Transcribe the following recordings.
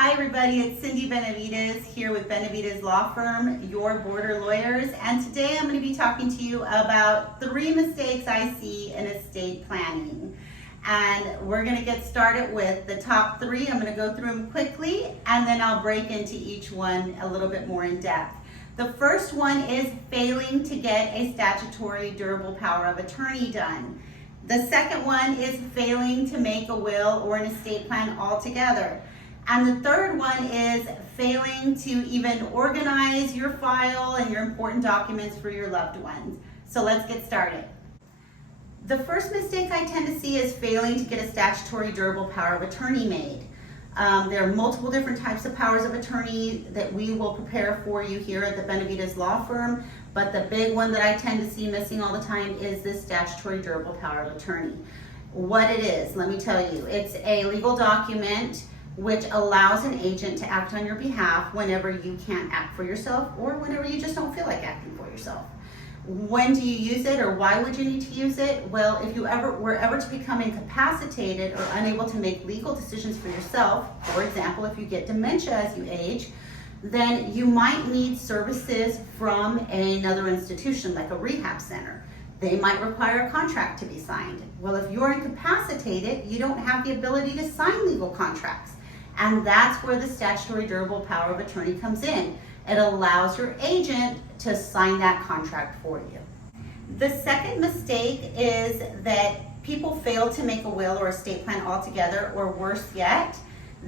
Hi everybody, it's Cindy Benavides here with Benavides Law Firm, your border lawyers, and today I'm going to be talking to you about 3 mistakes I see in estate planning. And we're going to get started with the top 3. I'm going to go through them quickly and then I'll break into each one a little bit more in depth. The first one is failing to get a statutory durable power of attorney done. The second one is failing to make a will or an estate plan altogether. And the third one is failing to even organize your file and your important documents for your loved ones. So let's get started. The first mistake I tend to see is failing to get a statutory durable power of attorney made. There are multiple different types of powers of attorney that we will prepare for you here at the Benavides Law Firm, but the big one that I tend to see missing all the time is this statutory durable power of attorney. What it is, let me tell you, it's a legal document which allows an agent to act on your behalf whenever you can't act for yourself or whenever you just don't feel like acting for yourself. When do you use it, or why would you need to use it? Well, if you were ever to become incapacitated or unable to make legal decisions for yourself, for example, if you get dementia as you age, then you might need services from another institution like a rehab center. They might require a contract to be signed. Well, if you're incapacitated, you don't have the ability to sign legal contracts. And that's where the statutory durable power of attorney comes in. It allows your agent to sign that contract for you. The second mistake is that people fail to make a will or estate plan altogether, or worse yet,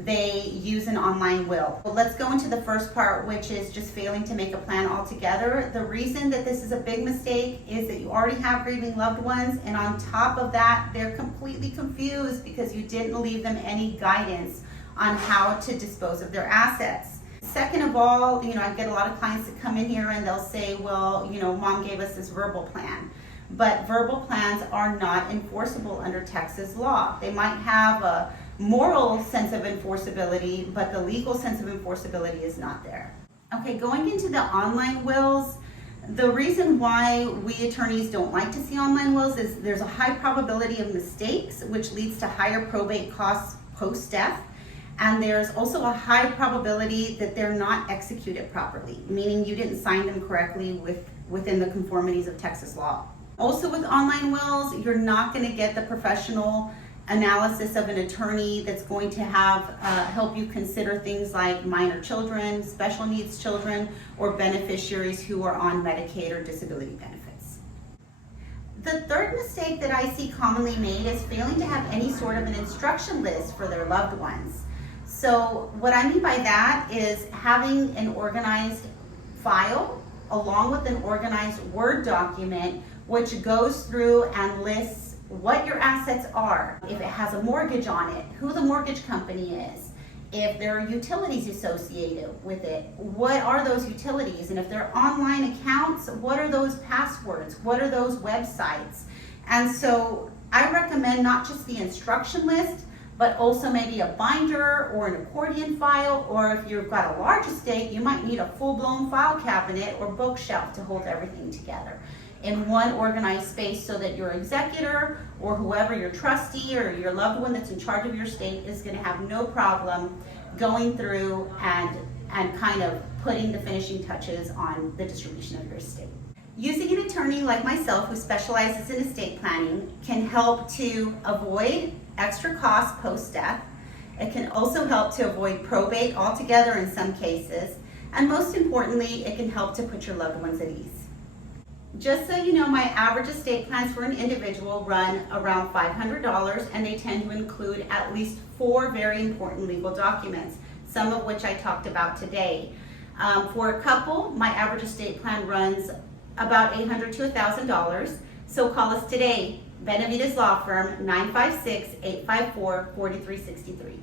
they use an online will. Well, let's go into the first part, which is just failing to make a plan altogether. The reason that this is a big mistake is that you already have grieving loved ones, and on top of that, they're completely confused because you didn't leave them any guidance on how to dispose of their assets. Second of all, I get a lot of clients that come in here and they'll say, well, mom gave us this verbal plan. But verbal plans are not enforceable under Texas law. They might have a moral sense of enforceability, but the legal sense of enforceability is not there. Okay, going into the online wills, the reason why we attorneys don't like to see online wills is there's a high probability of mistakes, which leads to higher probate costs post-death. And there's also a high probability that they're not executed properly, meaning you didn't sign them correctly within the conformities of Texas law. Also with online wills, you're not going to get the professional analysis of an attorney that's going to have help you consider things like minor children, special needs children, or beneficiaries who are on Medicaid or disability benefits. The third mistake that I see commonly made is failing to have any sort of an instruction list for their loved ones. So what I mean by that is having an organized file along with an organized Word document which goes through and lists what your assets are, if it has a mortgage on it, who the mortgage company is, if there are utilities associated with it, what are those utilities, and if they're online accounts, what are those passwords, what are those websites. And so I recommend not just the instruction list, but also maybe a binder or an accordion file, or if you've got a large estate, you might need a full-blown file cabinet or bookshelf to hold everything together in one organized space so that your executor or whoever, your trustee or your loved one that's in charge of your estate, is going to have no problem going through and kind of putting the finishing touches on the distribution of your estate. Using an attorney like myself who specializes in estate planning can help to avoid extra costs post-death. It can also help to avoid probate altogether in some cases, and most importantly, it can help to put your loved ones at ease. Just so you know, my average estate plans for an individual run around $500, and they tend to include at least 4 very important legal documents, some of which I talked about today. For a couple, my average estate plan runs about $800 to $1,000, so call us today, Benavides Law Firm, 956-854-4363.